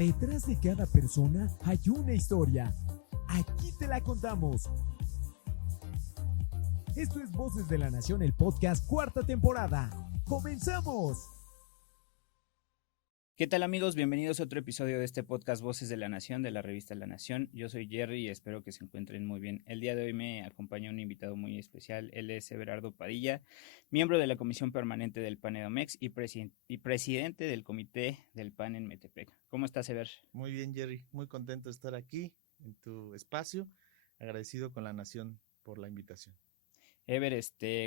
Detrás de cada persona hay una historia. Aquí te la contamos. Esto es Voces de la Nación, el podcast, cuarta temporada. ¡Comenzamos! ¿Qué tal, amigos? Bienvenidos a otro episodio de este podcast Voces de la Nación, de la revista La Nación. Yo soy Jerry y espero que se encuentren muy bien. El día de hoy me acompaña un invitado muy especial. Él es Everardo Padilla, miembro de la Comisión Permanente del PAN Edomex y presidente del Comité del PAN en Metepec. ¿Cómo estás, Ever? Muy bien, Jerry. Muy contento de estar aquí en tu espacio. Agradecido con La Nación por la invitación. Ever,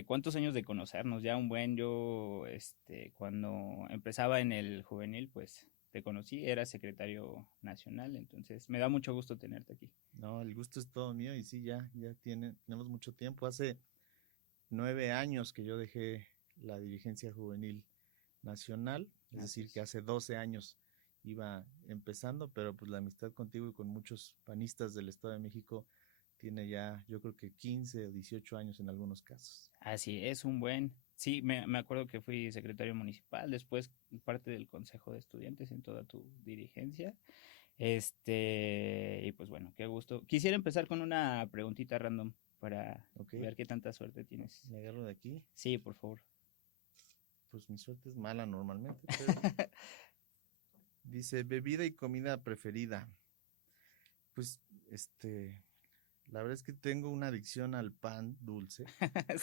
¿cuántos años de conocernos? Ya un buen, yo, cuando empezaba en el juvenil, pues te conocí, eras secretario nacional, entonces me da mucho gusto tenerte aquí. No, el gusto es todo mío y sí, ya tenemos mucho tiempo. Hace 9 años que yo dejé la dirigencia juvenil nacional, es decir, que hace 12 años iba empezando, pero pues la amistad contigo y con muchos panistas del Estado de México tiene ya, yo creo que 15 o 18 años en algunos casos. Así es, un buen. Sí, me acuerdo que fui secretario municipal, después parte del consejo de estudiantes en toda tu dirigencia. Y pues bueno, qué gusto. Quisiera empezar con una preguntita random para ver qué tanta suerte tienes. ¿Me agarro de aquí? Sí, por favor. Pues mi suerte es mala normalmente, pero dice, bebida y comida preferida. Pues, la verdad es que tengo una adicción al pan dulce,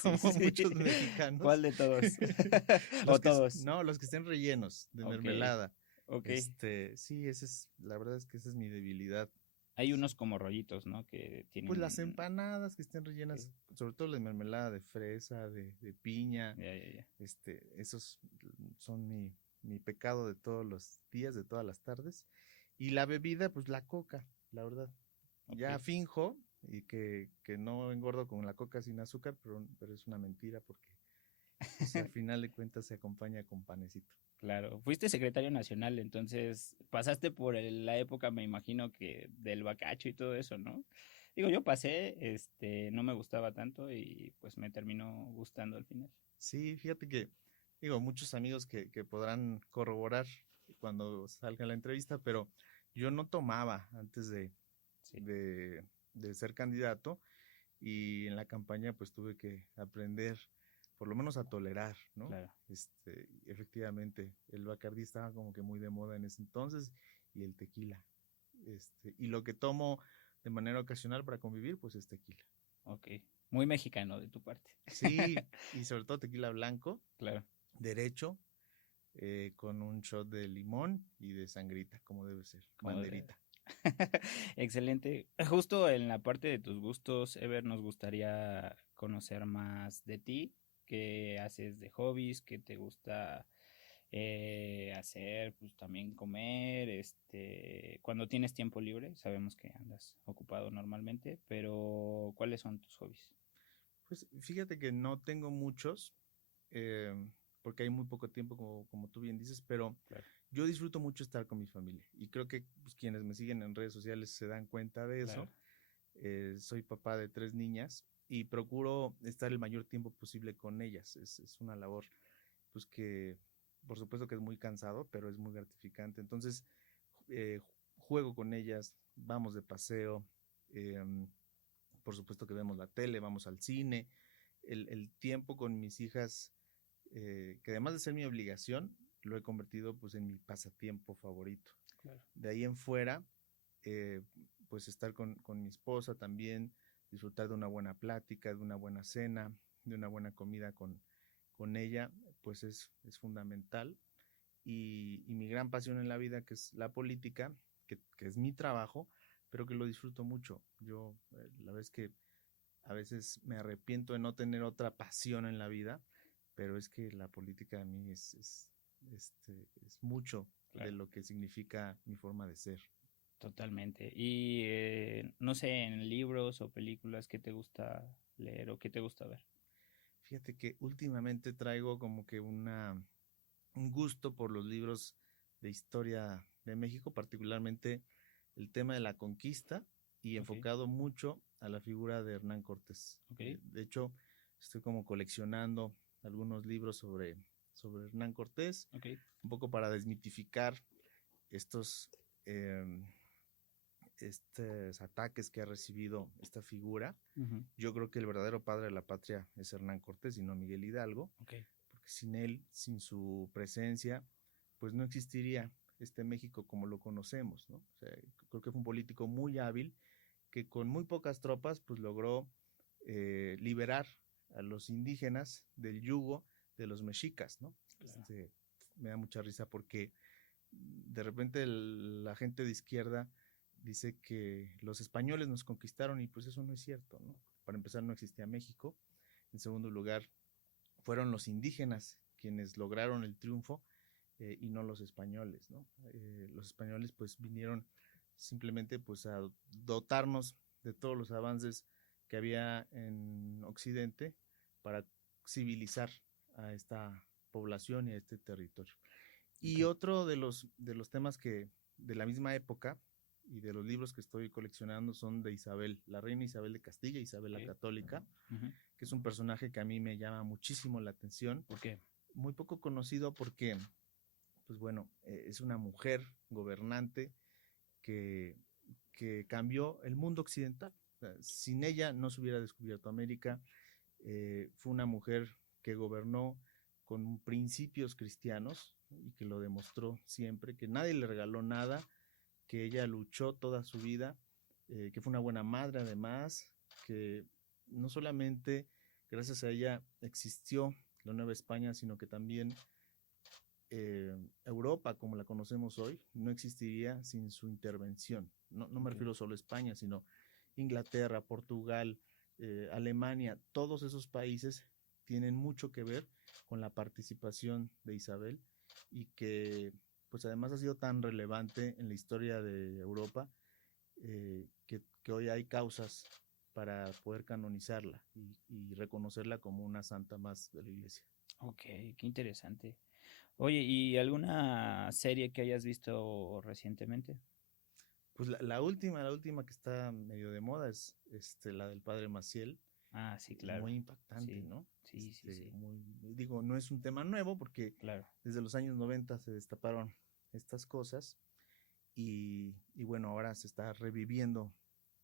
como Sí. muchos mexicanos. ¿Cuál de todos? ¿O todos? No, los que estén rellenos de mermelada. Ok. Sí, la verdad es que esa es mi debilidad. Hay unos como rollitos, ¿no? Que tienen... Pues las empanadas que estén rellenas, sobre todo la mermelada de fresa, de piña. Ya. Esos son mi pecado de todos los días, de todas las tardes. Y la bebida, pues la coca, la verdad. Okay. Ya finjo y que no engordo con la coca sin azúcar, pero es una mentira porque pues, al final de cuentas se acompaña con panecito. Claro, fuiste secretario nacional, entonces pasaste por la época, me imagino que del bacacho y todo eso, ¿no? Digo, yo pasé, no me gustaba tanto y pues me terminó gustando al final. Sí, fíjate que, muchos amigos que podrán corroborar cuando salga la entrevista, pero yo no tomaba antes de ser candidato y en la campaña pues tuve que aprender por lo menos a tolerar, ¿no? Claro. Efectivamente, el Bacardí estaba como que muy de moda en ese entonces y el tequila. Y lo que tomo de manera ocasional para convivir, pues es tequila. Ok, muy mexicano de tu parte. Sí, y sobre todo tequila blanco. Claro. Derecho, con un shot de limón y de sangrita, como debe ser, banderita. Excelente. Justo en la parte de tus gustos, Ever, nos gustaría conocer más de ti. ¿Qué haces de hobbies? ¿Qué te gusta hacer? Pues también comer. Cuando tienes tiempo libre, sabemos que andas ocupado normalmente, pero ¿cuáles son tus hobbies? Pues fíjate que no tengo muchos, porque hay muy poco tiempo, como tú bien dices, pero claro, yo disfruto mucho estar con mi familia y creo que pues, quienes me siguen en redes sociales se dan cuenta de eso. Claro. Soy papá de 3 niñas y procuro estar el mayor tiempo posible con ellas. Es una labor pues que por supuesto que es muy cansado, pero es muy gratificante. Entonces juego con ellas, vamos de paseo, por supuesto que vemos la tele, vamos al cine. El tiempo con mis hijas, que además de ser mi obligación, lo he convertido pues en mi pasatiempo favorito. Claro. De ahí en fuera, pues estar con mi esposa también, disfrutar de una buena plática, de una buena cena, de una buena comida con ella, pues es fundamental. Y mi gran pasión en la vida, que es la política, que es mi trabajo, pero que lo disfruto mucho. Yo, la verdad es que a veces me arrepiento de no tener otra pasión en la vida, pero es que la política a mí es mucho, claro, de lo que significa mi forma de ser. Totalmente. Y no sé, en libros o películas, ¿qué te gusta leer o qué te gusta ver? Fíjate que últimamente traigo como que un gusto por los libros de historia de México, particularmente el tema de la conquista y enfocado mucho a la figura de Hernán Cortés. De hecho, estoy como coleccionando algunos libros sobre Hernán Cortés, un poco para desmitificar estos estos ataques que ha recibido esta figura. Ujú. Yo creo que el verdadero padre de la patria es Hernán Cortés y no Miguel Hidalgo, Okay. porque sin él, sin su presencia, pues no existiría este México como lo conocemos, ¿no? O sea, creo que fue un político muy hábil que con muy pocas tropas pues logró liberar a los indígenas del yugo de los mexicas, ¿no? Claro. Me da mucha risa porque de repente la gente de izquierda dice que los españoles nos conquistaron y pues eso no es cierto, ¿no? Para empezar no existía México. En segundo lugar, fueron los indígenas quienes lograron el triunfo y no los españoles, ¿no? Los españoles pues vinieron simplemente pues a dotarnos de todos los avances que había en Occidente para civilizar a esta población y a este territorio. Y Okay. otro de los temas que de la misma época y de los libros que estoy coleccionando son de Isabel, la reina Isabel de Castilla, Isabel la Católica, Uh-huh. que es un personaje que a mí me llama muchísimo la atención. ¿Por qué? Muy poco conocido porque, pues bueno, es una mujer gobernante que, que cambió el mundo occidental. O sea, sin ella no se hubiera descubierto América. Fue una mujer que gobernó con principios cristianos y que lo demostró siempre, que nadie le regaló nada, que ella luchó toda su vida, que fue una buena madre además, que no solamente gracias a ella existió la Nueva España, sino que también Europa, como la conocemos hoy, no existiría sin su intervención. No me refiero solo a España, sino Inglaterra, Portugal, Alemania, todos esos países tienen mucho que ver con la participación de Isabel y que pues además ha sido tan relevante en la historia de Europa que hoy hay causas para poder canonizarla y reconocerla como una santa más de la iglesia. Ok, qué interesante. Oye, ¿y alguna serie que hayas visto recientemente? Pues la última que está medio de moda es la del padre Maciel, Ah, sí, claro. muy impactante, Sí, ¿no? sí, sí, sí, Digo, no es un tema nuevo porque claro. desde los años 90 se destaparon estas cosas y bueno, ahora se está reviviendo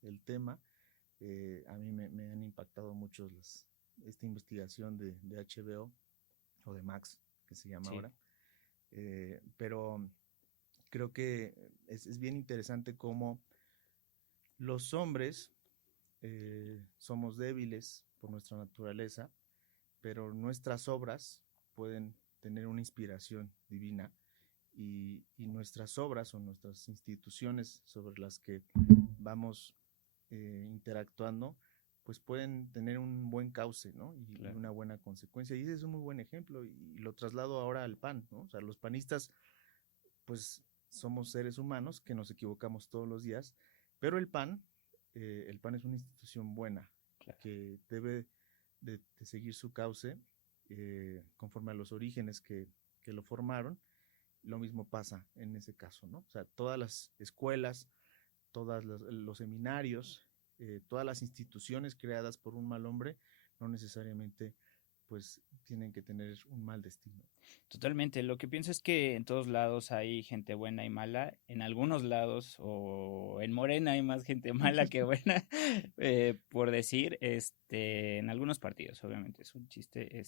el tema. A mí me han impactado mucho esta investigación de HBO o de Max, que se llama Sí, ahora. Pero creo que es bien interesante cómo los hombres somos débiles por nuestra naturaleza, pero nuestras obras pueden tener una inspiración divina y nuestras obras o nuestras instituciones sobre las que vamos interactuando, pues pueden tener un buen cauce, ¿no? Y claro. una buena consecuencia. Y ese es un muy buen ejemplo y lo traslado ahora al PAN, ¿no? O sea, los panistas, pues somos seres humanos que nos equivocamos todos los días, pero el PAN es una institución buena Claro. que debe de seguir su cauce conforme a los orígenes que lo formaron. Lo mismo pasa en ese caso, ¿no? O sea, todas las escuelas, todos los seminarios, todas las instituciones creadas por un mal hombre, no necesariamente pues tienen que tener un mal destino. Totalmente. Lo que pienso es que en todos lados hay gente buena y mala. En algunos lados o en Morena hay más gente mala que buena, por decir, en algunos partidos, obviamente es un chiste,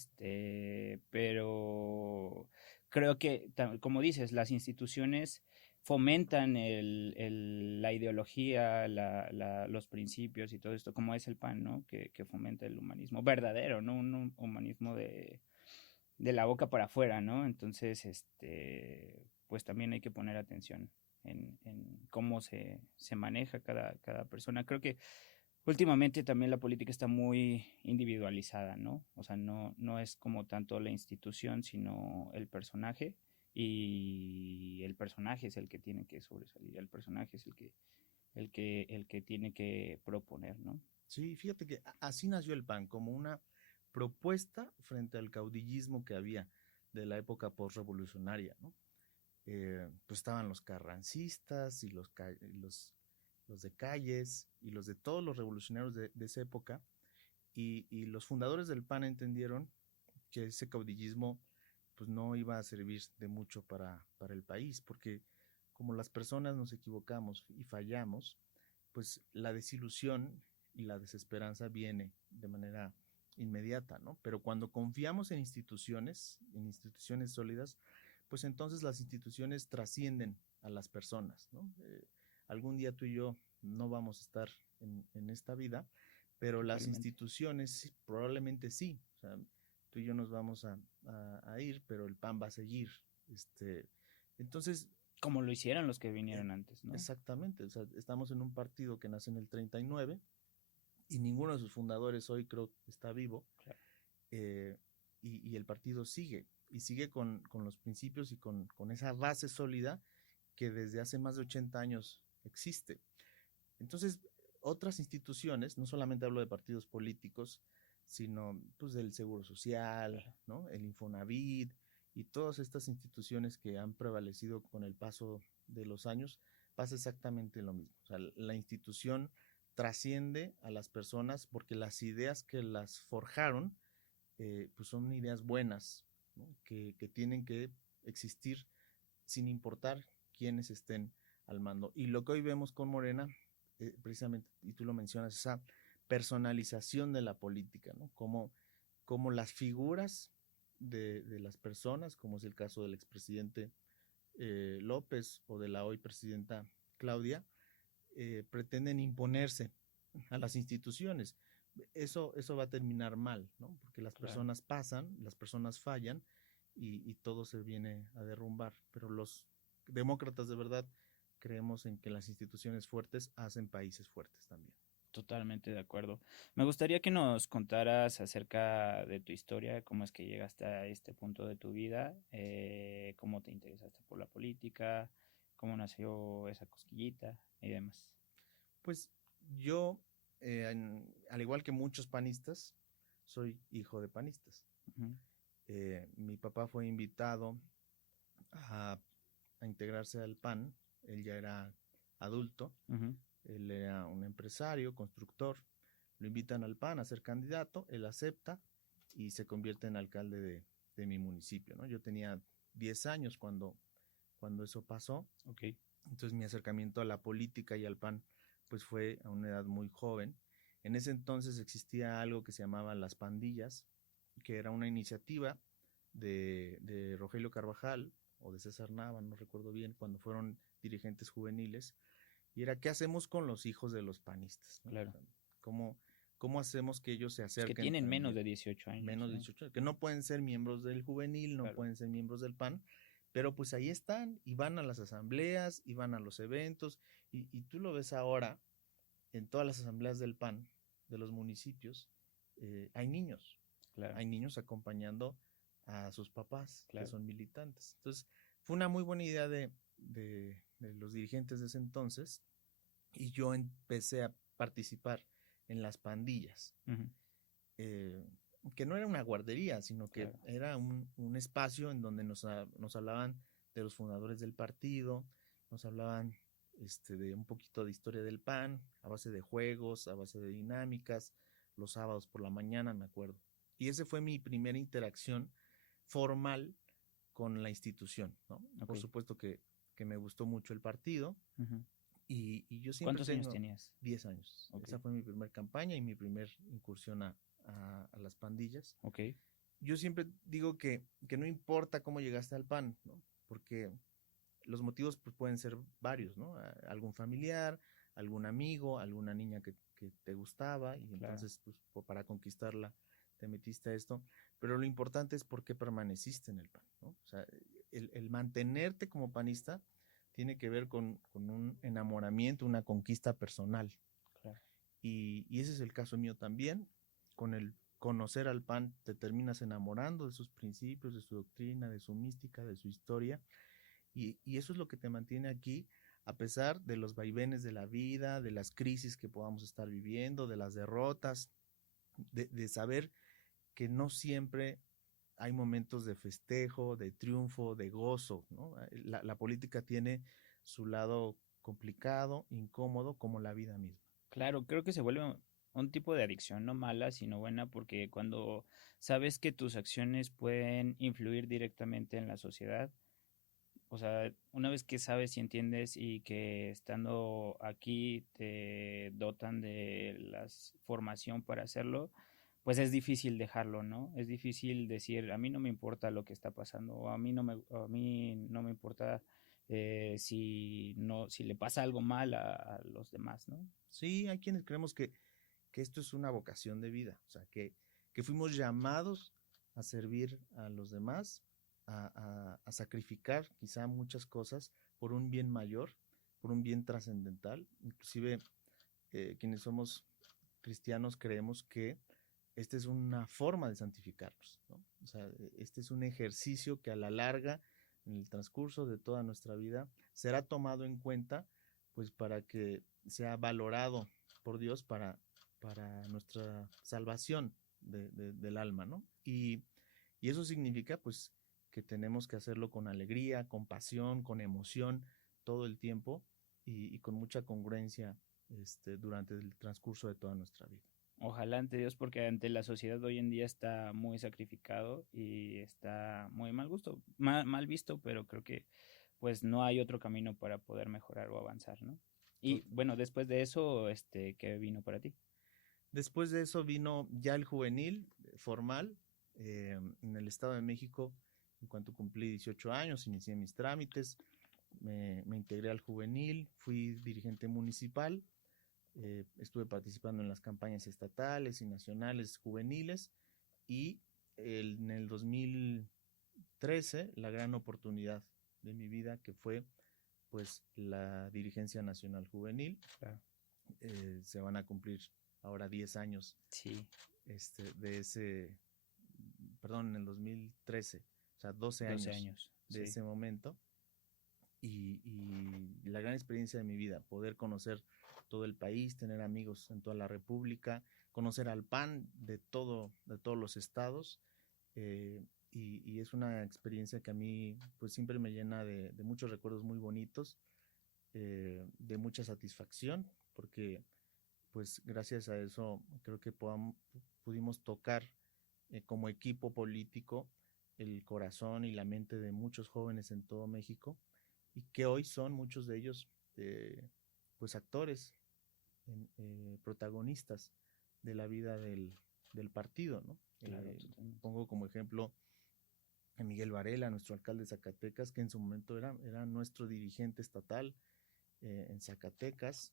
pero creo que, como dices, las instituciones fomentan la ideología, los principios y todo esto, como es el PAN, ¿no? Que fomenta el humanismo verdadero, ¿no? Un humanismo de la boca para afuera, ¿no? Entonces, pues también hay que poner atención en cómo se maneja cada persona. Creo que últimamente también la política está muy individualizada, ¿no? O sea, no es como tanto la institución, sino el personaje. Y el personaje es el que tiene que sobresalir, el personaje es el que tiene que proponer, ¿no? Sí, fíjate que así nació el PAN, como una propuesta frente al caudillismo que había de la época postrevolucionaria, ¿no? Pues estaban los carrancistas y los de calles y los de todos los revolucionarios de esa época y los fundadores del PAN entendieron que ese caudillismo pues no iba a servir de mucho para el país porque como las personas nos equivocamos y fallamos, pues la desilusión y la desesperanza viene de manera inmediata, ¿no? Pero cuando confiamos en instituciones sólidas, pues entonces las instituciones trascienden a las personas, ¿no? Algún día tú y yo no vamos a estar en esta vida, pero las instituciones probablemente sí. O sea, tú y yo nos vamos a ir, pero el PAN va a seguir. Entonces... Como lo hicieron los que vinieron antes, ¿no? Exactamente. O sea, estamos en un partido que nace en el 39 y ninguno de sus fundadores hoy creo que está vivo. Claro. Y el partido sigue. Y sigue con los principios y con esa base sólida que desde hace más de 80 años existe. Entonces, otras instituciones, no solamente hablo de partidos políticos, sino pues del Seguro Social, ¿no? El Infonavit y todas estas instituciones que han prevalecido con el paso de los años, pasa exactamente lo mismo. O sea, la institución trasciende a las personas porque las ideas que las forjaron pues son ideas buenas, ¿no? que tienen que existir sin importar quiénes estén al mando. Y lo que hoy vemos con Morena, precisamente, y tú lo mencionas, esa personalización de la política, ¿no? Como las figuras de las personas, como es el caso del expresidente López o de la hoy presidenta Claudia, pretenden imponerse a las instituciones. Eso va a terminar mal, ¿no? Porque las personas pasan, las personas fallan y todo se viene a derrumbar. Pero los demócratas de verdad creemos en que las instituciones fuertes hacen países fuertes también. Totalmente de acuerdo. Me gustaría que nos contaras acerca de tu historia, cómo es que llegaste a este punto de tu vida, cómo te interesaste por la política, cómo nació esa cosquillita y demás. Pues yo, al igual que muchos panistas, soy hijo de panistas. Uh-huh. Mi papá fue invitado a integrarse al PAN, él ya era adulto, uh-huh. Él era un empresario, constructor, lo invitan al PAN a ser candidato, él acepta y se convierte en alcalde de mi municipio, ¿no? Yo tenía 10 años cuando eso pasó. Okay. Entonces mi acercamiento a la política y al PAN pues fue a una edad muy joven. En ese entonces existía algo que se llamaban las pandillas, que era una iniciativa de Rogelio Carvajal o de César Nava, no recuerdo bien, cuando fueron dirigentes juveniles, y era ¿qué hacemos con los hijos de los panistas? ¿No? Claro. ¿Cómo hacemos que ellos se acerquen? Que tienen menos de 18 años. Menos de 18 años, que no pueden ser miembros del juvenil, no pueden ser miembros del PAN, pero pues ahí están y van a las asambleas y van a los eventos y tú lo ves ahora en todas las asambleas del PAN, de los municipios, hay niños. Claro. Hay niños acompañando a sus papás, claro, que son militantes. Entonces, fue una muy buena idea de los dirigentes de ese entonces y yo empecé a participar en las pandillas. Uh-huh. Que no era una guardería, sino que claro, era un espacio en donde nos hablaban de los fundadores del partido, nos hablaban de un poquito de historia del PAN, a base de juegos, a base de dinámicas, los sábados por la mañana, me acuerdo. Y esa fue mi primera interacción formal con la institución, ¿no? Okay. Por supuesto que me gustó mucho el partido. Uh-huh. Y yo siempre ¿Cuántos años tenías? 10 años. Okay. Esa fue mi primera campaña y mi primera incursión a las pandillas. Okay. Yo siempre digo que no importa cómo llegaste al PAN, ¿no? Porque los motivos pues, pueden ser varios, ¿no? Algún familiar, algún amigo, alguna niña que te gustaba y claro, entonces pues, para conquistarla te metiste a esto. Pero lo importante es por qué permaneciste en el PAN, ¿no? O sea, el mantenerte como panista tiene que ver con un enamoramiento, una conquista personal. Claro. Y ese es el caso mío también. Con el conocer al PAN te terminas enamorando de sus principios, de su doctrina, de su mística, de su historia. Y eso es lo que te mantiene aquí, a pesar de los vaivenes de la vida, de las crisis que podamos estar viviendo, de las derrotas, de saber que no siempre hay momentos de festejo, de triunfo, de gozo, ¿no? La política tiene su lado complicado, incómodo, como la vida misma. Claro, creo que se vuelve un tipo de adicción, no mala, sino buena, porque cuando sabes que tus acciones pueden influir directamente en la sociedad, O sea, una vez que sabes y entiendes y que estando aquí te dotan de la formación para hacerlo, pues es difícil dejarlo, ¿no? Es difícil decir, a mí no me importa lo que está pasando, o a mí no me importa si no, si le pasa algo mal a los demás, ¿no? Sí, hay quienes creemos que esto es una vocación de vida, o sea, que fuimos llamados a servir a los demás, a sacrificar quizá muchas cosas por un bien mayor, por un bien trascendental. Inclusive quienes somos cristianos creemos que esta es una forma de santificarnos, ¿no? O sea, este es un ejercicio que a la larga, en el transcurso de toda nuestra vida, será tomado en cuenta, pues para que sea valorado por Dios para nuestra salvación del alma, ¿no? Y eso significa, pues, que tenemos que hacerlo con alegría, con pasión, con emoción, todo el tiempo y con mucha congruencia durante el transcurso de toda nuestra vida. Ojalá ante Dios, porque ante la sociedad hoy en día está muy sacrificado y está muy mal visto, pero creo que pues no hay otro camino para poder mejorar o avanzar, ¿no? Y bueno, después de eso, ¿qué vino para ti? Después de eso vino ya el juvenil formal en el Estado de México. En cuanto cumplí 18 años, inicié mis trámites, me integré al juvenil, fui dirigente municipal, estuve participando en las campañas estatales y nacionales juveniles y en el 2013 la gran oportunidad de mi vida que fue pues la dirigencia nacional juvenil. Claro. Se van a cumplir ahora 10 años Sí. De ese, perdón, en el 2013, o sea, 12 años de sí. ese momento. Y la gran experiencia de mi vida, poder conocer todo el país, tener amigos en toda la República, conocer al PAN de todos los estados, y es una experiencia que a mí pues siempre me llena de muchos recuerdos muy bonitos, de mucha satisfacción, porque pues gracias a eso creo que pudimos tocar como equipo político el corazón y la mente de muchos jóvenes en todo México y que hoy son muchos de ellos pues actores, protagonistas de la vida del partido, ¿no? Claro, Pongo como ejemplo a Miguel Varela, nuestro alcalde de Zacatecas, que en su momento era nuestro dirigente estatal en Zacatecas,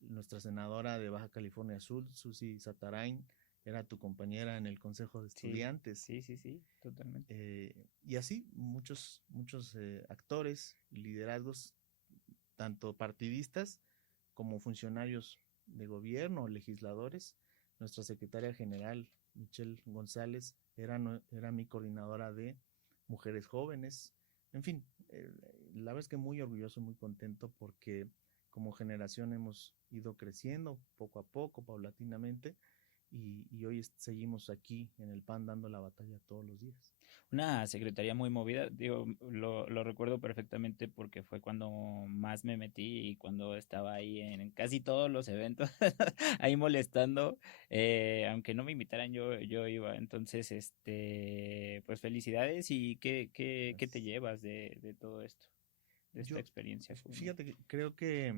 nuestra senadora de Baja California Sur, Susi Satarain, era tu compañera en el Consejo de Estudiantes. Sí, totalmente. Y así muchos actores y liderazgos, tanto partidistas como funcionarios de gobierno, legisladores. Nuestra secretaria general, Michelle González, era mi coordinadora de mujeres jóvenes. En fin, la verdad es que muy orgulloso, muy contento porque como generación hemos ido creciendo poco a poco, paulatinamente, y hoy seguimos aquí en el PAN dando la batalla todos los días. Una secretaría muy movida, digo, lo recuerdo perfectamente porque fue cuando más me metí y cuando estaba ahí en casi todos los eventos, ahí molestando, aunque no me invitaran, yo iba. Entonces, pues felicidades y ¿qué te llevas de todo esto, de esta experiencia juvenil? Fíjate que creo que,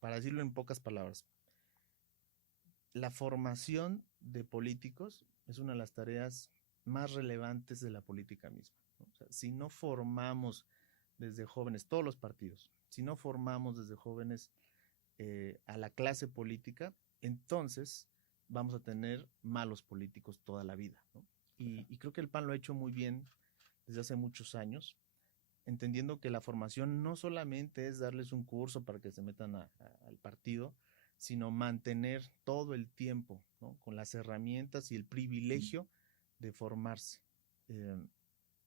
para decirlo en pocas palabras, la formación de políticos es una de las tareas más relevantes de la política misma, ¿no? O sea, si no formamos desde jóvenes, todos los partidos, si no formamos desde jóvenes a la clase política, entonces vamos a tener malos políticos toda la vida, ¿no? Y creo que el PAN lo ha hecho muy bien desde hace muchos años, entendiendo que la formación no solamente es darles un curso para que se metan al partido, sino mantener todo el tiempo, ¿no? Con las herramientas y el privilegio de formarse.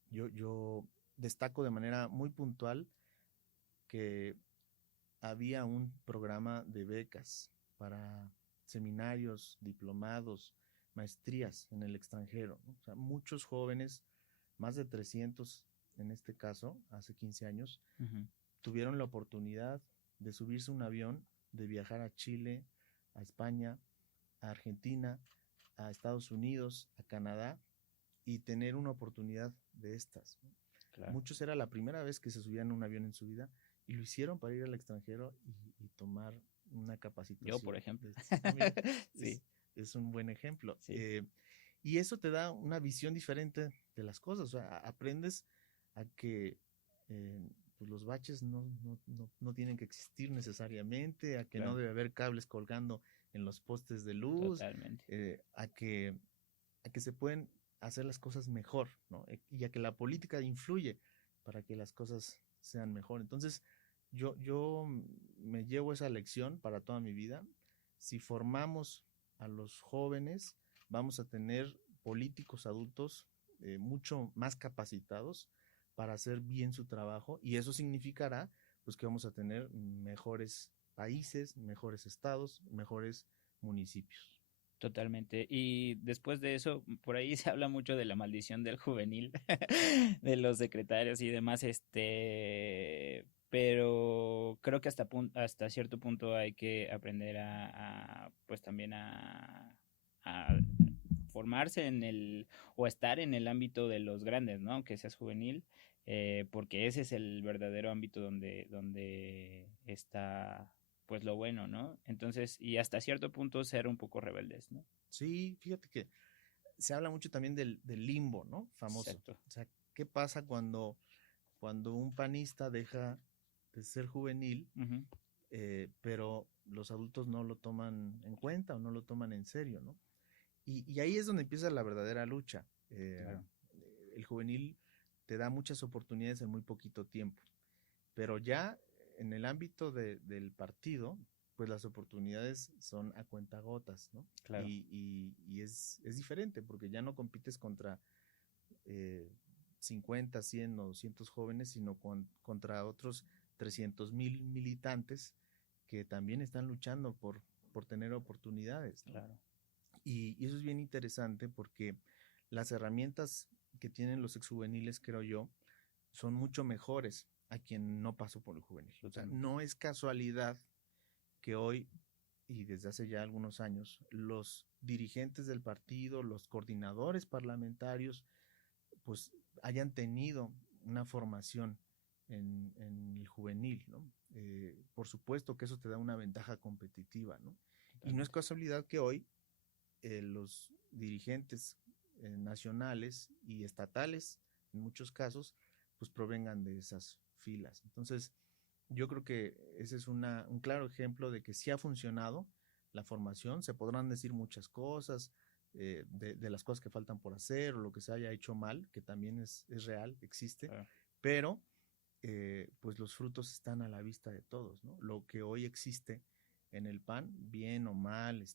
Yo destaco de manera muy puntual que había un programa de becas para seminarios, diplomados, maestrías en el extranjero, ¿no? O sea, muchos jóvenes, más de 300 en este caso, hace 15 años, tuvieron la oportunidad de subirse a un avión, de viajar a Chile, a España, a Argentina, a Estados Unidos, a Canadá, y tener una oportunidad de estas, ¿no? Claro. Muchos era la primera vez que se subían a un avión en su vida y lo hicieron para ir al extranjero y tomar una capacitación. Yo, por ejemplo. Mira, Sí. es un buen ejemplo. Sí. Y eso te da una visión diferente de las cosas. O sea, aprendes a que pues los baches no tienen que existir necesariamente, a que Claro. no debe haber cables colgando en los postes de luz, Totalmente. a que se pueden hacer las cosas mejor, ¿no? Y a que la política influye para que las cosas sean mejor. Entonces, yo me llevo esa lección para toda mi vida. Si formamos a los jóvenes, vamos a tener políticos adultos mucho más capacitados para hacer bien su trabajo, y eso significará pues que vamos a tener mejores países, mejores estados, mejores municipios. Totalmente. Y después de eso, por ahí se habla mucho de la maldición del juvenil, de los secretarios y demás, pero creo que hasta cierto punto hay que aprender pues también a formarse o estar en el ámbito de los grandes, ¿no? Aunque seas juvenil, porque ese es el verdadero ámbito donde está pues lo bueno, ¿no? Entonces, y hasta cierto punto ser un poco rebeldes, ¿no? Sí, fíjate que se habla mucho también del limbo, ¿no? Famoso. Exacto. O sea, ¿qué pasa cuando un panista deja de ser juvenil, Uh-huh. pero los adultos no lo toman en cuenta o no lo toman en serio, ¿no? Y ahí es donde empieza la verdadera lucha. Claro. El juvenil te da muchas oportunidades en muy poquito tiempo, pero ya en el ámbito del partido, pues las oportunidades son a cuentagotas, ¿no? Claro. Y es diferente porque ya no compites contra 50, 100 o 200 jóvenes, sino contra otros 300,000 militantes que también están luchando por tener oportunidades, ¿no? Claro. Y eso es bien interesante porque las herramientas que tienen los exjuveniles, creo yo, son mucho mejores a quien no pasó por el juvenil. O sea, no es casualidad que hoy, y desde hace ya algunos años, los dirigentes del partido, los coordinadores parlamentarios, pues hayan tenido una formación en el juvenil, ¿no? Por supuesto que eso te da una ventaja competitiva, ¿no? Y no es casualidad que hoy los dirigentes nacionales y estatales, en muchos casos, pues provengan de esas filas. Entonces, yo creo que ese es un claro ejemplo de que sí ha funcionado la formación. Se podrán decir muchas cosas, de las cosas que faltan por hacer o lo que se haya hecho mal, que también es real, existe, claro. Pero pues los frutos están a la vista de todos, ¿no? Lo que hoy existe en el PAN, bien o mal,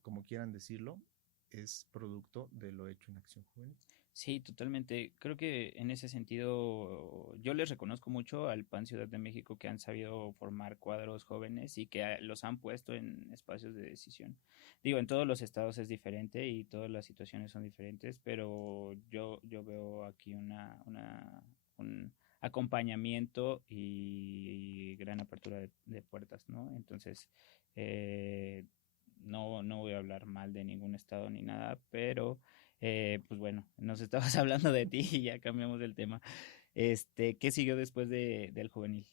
como quieran decirlo, es producto de lo hecho en Acción Juvenil. Sí, totalmente. Creo que en ese sentido yo les reconozco mucho al PAN Ciudad de México, que han sabido formar cuadros jóvenes y que los han puesto en espacios de decisión. Digo, en todos los estados es diferente y todas las situaciones son diferentes, pero yo veo aquí un acompañamiento y gran apertura de puertas, ¿no? Entonces, no voy a hablar mal de ningún estado ni nada, pero pues bueno, nos estabas hablando de ti y ya cambiamos del tema. ¿Qué siguió después del juvenil?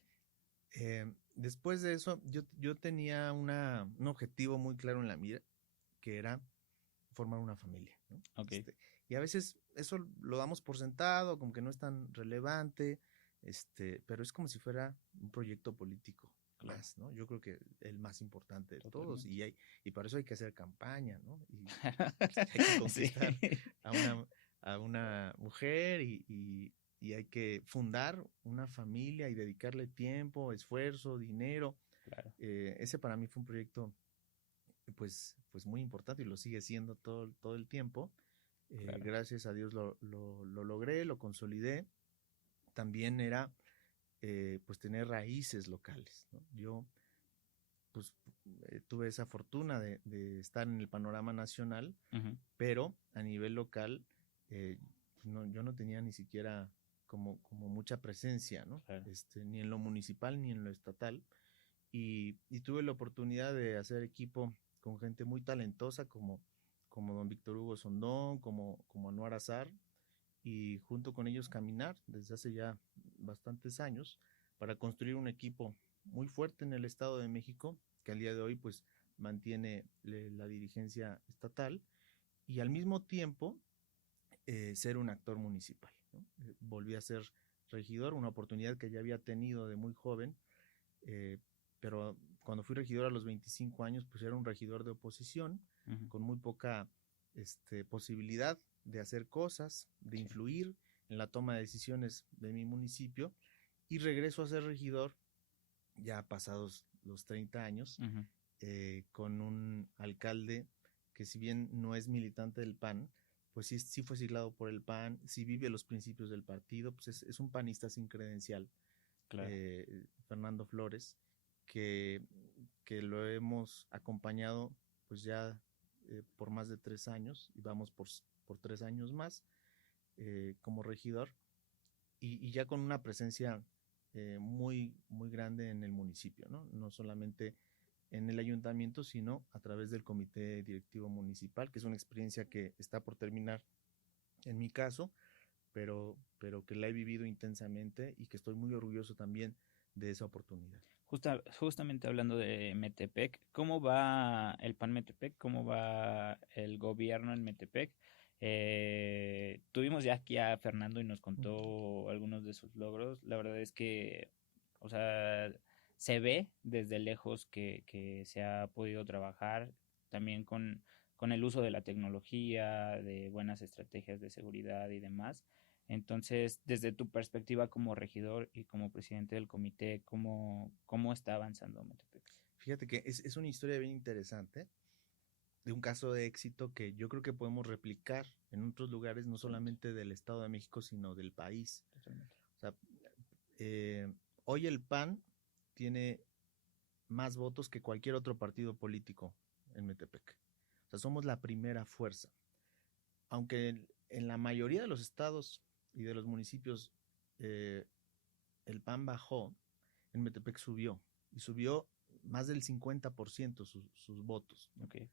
Después de eso, yo tenía un objetivo muy claro en la mira, que era formar una familia, ¿no? Okay. Y a veces eso lo damos por sentado, como que no es tan relevante, pero es como si fuera un proyecto político más, ¿no? Yo creo que el más importante de todos, y para eso hay que hacer campaña, ¿no? Y hay que conquistar sí. a una mujer y hay que fundar una familia y dedicarle tiempo, esfuerzo, dinero. Claro. Ese para mí fue un proyecto pues muy importante y lo sigue siendo todo el tiempo. Claro. Gracias a Dios lo logré, lo consolidé. También era pues tener raíces locales, ¿no? Yo pues tuve esa fortuna de estar en el panorama nacional, uh-huh. Pero a nivel local yo no tenía ni siquiera como mucha presencia, ¿no? Claro. Ni en lo municipal ni en lo estatal, y tuve la oportunidad de hacer equipo con gente muy talentosa como como don Víctor Hugo Sondón, como Anwar Azar, y junto con ellos caminar desde hace ya bastantes años para construir un equipo muy fuerte en el Estado de México, que al día de hoy pues mantiene la dirigencia estatal, y al mismo tiempo ser un actor municipal, ¿no? Volví a ser regidor, una oportunidad que ya había tenido de muy joven, pero cuando fui regidor a los 25 años, pues era un regidor de oposición, con muy poca posibilidad de hacer cosas, de influir en la toma de decisiones de mi municipio, y regreso a ser regidor ya pasados los 30 años, con un alcalde que, si bien no es militante del PAN, pues sí fue siglado por el PAN, sí vive los principios del partido, pues es un panista sin credencial, claro. Fernando Flores, que lo hemos acompañado pues ya por más de 3 años, y vamos por 3 años más como regidor, y ya con una presencia muy, muy grande en el municipio, ¿no? No solamente en el ayuntamiento, sino a través del comité directivo municipal, que es una experiencia que está por terminar en mi caso, pero que la he vivido intensamente y que estoy muy orgulloso también de esa oportunidad. Justamente hablando de Metepec, ¿cómo va el PAN Metepec? ¿Cómo va el gobierno en Metepec? Tuvimos ya aquí a Fernando y nos contó algunos de sus logros. La verdad es que, o sea, se ve desde lejos que se ha podido trabajar también con el uso de la tecnología, de buenas estrategias de seguridad y demás. Entonces, desde tu perspectiva como regidor y como presidente del comité, ¿cómo está avanzando Metepec? Fíjate que es una historia bien interesante, de un caso de éxito que yo creo que podemos replicar en otros lugares, no solamente del Estado de México, sino del país. Totalmente. O sea, hoy el PAN tiene más votos que cualquier otro partido político en Metepec. O sea, somos la primera fuerza. Aunque en la mayoría de los estados y de los municipios el PAN bajó, en Metepec subió, y subió más del 50% sus votos, ¿no? Okay.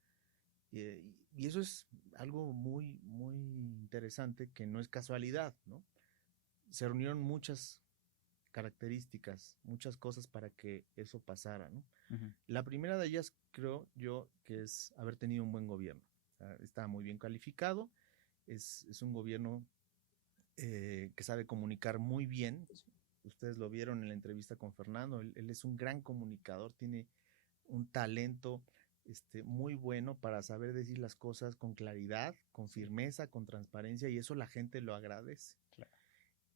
Y eso es algo muy, muy interesante, que no es casualidad, ¿no? Se reunieron muchas características, muchas cosas para que eso pasara, ¿no? La primera de ellas, creo yo, que es haber tenido un buen gobierno. O sea, está muy bien calificado, es un gobierno que sabe comunicar muy bien. Ustedes lo vieron en la entrevista con Fernando, él es un gran comunicador, tiene un talento muy bueno para saber decir las cosas con claridad, con firmeza, con transparencia, y eso la gente lo agradece. Claro.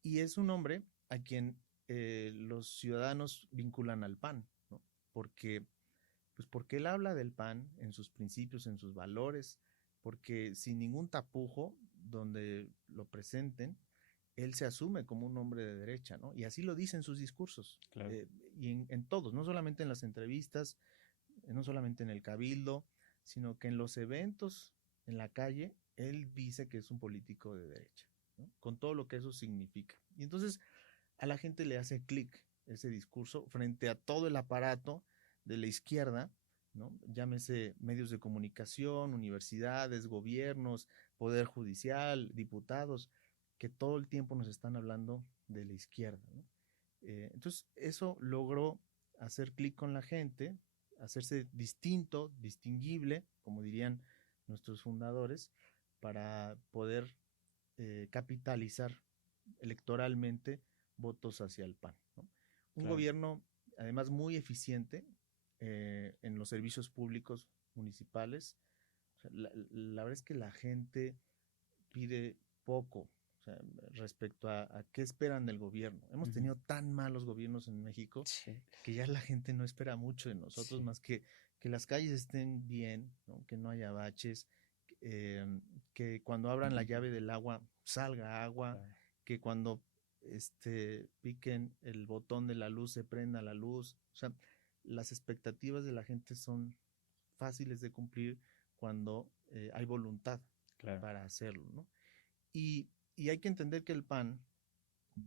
Y es un hombre a quien los ciudadanos vinculan al PAN, ¿no? Porque él habla del PAN en sus principios, en sus valores, porque sin ningún tapujo donde lo presenten, él se asume como un hombre de derecha, ¿no? Y así lo dice en sus discursos, Claro. y en todos, no solamente en las entrevistas, no solamente en el cabildo, sino que en los eventos, en la calle, él dice que es un político de derecha, ¿no? Con todo lo que eso significa. Y entonces a la gente le hace clic ese discurso frente a todo el aparato de la izquierda, ¿no? Llámese medios de comunicación, universidades, gobiernos, poder judicial, diputados, que todo el tiempo nos están hablando de la izquierda, ¿no? Entonces eso logró hacer clic con la gente, hacerse distinto, distinguible, como dirían nuestros fundadores, para poder capitalizar electoralmente votos hacia el PAN, ¿no? Un Claro. gobierno, además, muy eficiente en los servicios públicos municipales. O sea, la verdad es que la gente pide poco, o sea, respecto a qué esperan del gobierno. Hemos tenido tan malos gobiernos en México, sí, que ya la gente no espera mucho de nosotros, sí, más que las calles estén bien, ¿no? Que no haya baches, que cuando abran la llave del agua salga agua, claro. que cuando piquen el botón de la luz se prenda la luz. O sea, las expectativas de la gente son fáciles de cumplir cuando hay voluntad, claro, para hacerlo, ¿no? Y hay que entender que el PAN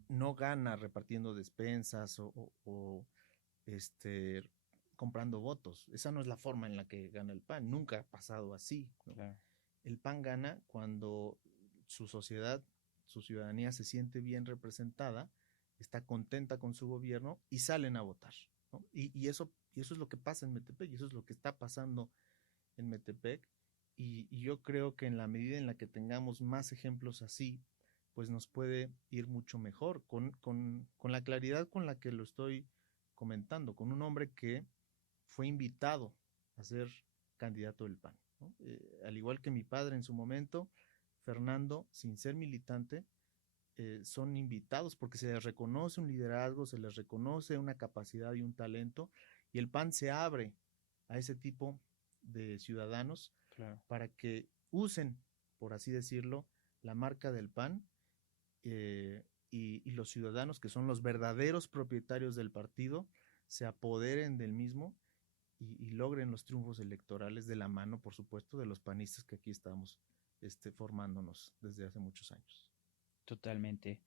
no gana repartiendo despensas o comprando votos. Esa no es la forma en la que gana el PAN. Nunca ha pasado así, ¿no? Claro. El PAN gana cuando su sociedad, su ciudadanía se siente bien representada, está contenta con su gobierno y salen a votar, ¿no? Y eso es lo que pasa en Metepec, y eso es lo que está pasando en Metepec. Y yo creo que en la medida en la que tengamos más ejemplos así, pues nos puede ir mucho mejor, con la claridad con la que lo estoy comentando, con un hombre que fue invitado a ser candidato del PAN, ¿no? Al igual que mi padre en su momento, Fernando, sin ser militante, son invitados porque se les reconoce un liderazgo, se les reconoce una capacidad y un talento, y el PAN se abre a ese tipo de ciudadanos, Claro. para que usen, por así decirlo, la marca del PAN, y los ciudadanos que son los verdaderos propietarios del partido se apoderen del mismo y logren los triunfos electorales de la mano, por supuesto, de los panistas que aquí estamos formándonos desde hace muchos años. Totalmente.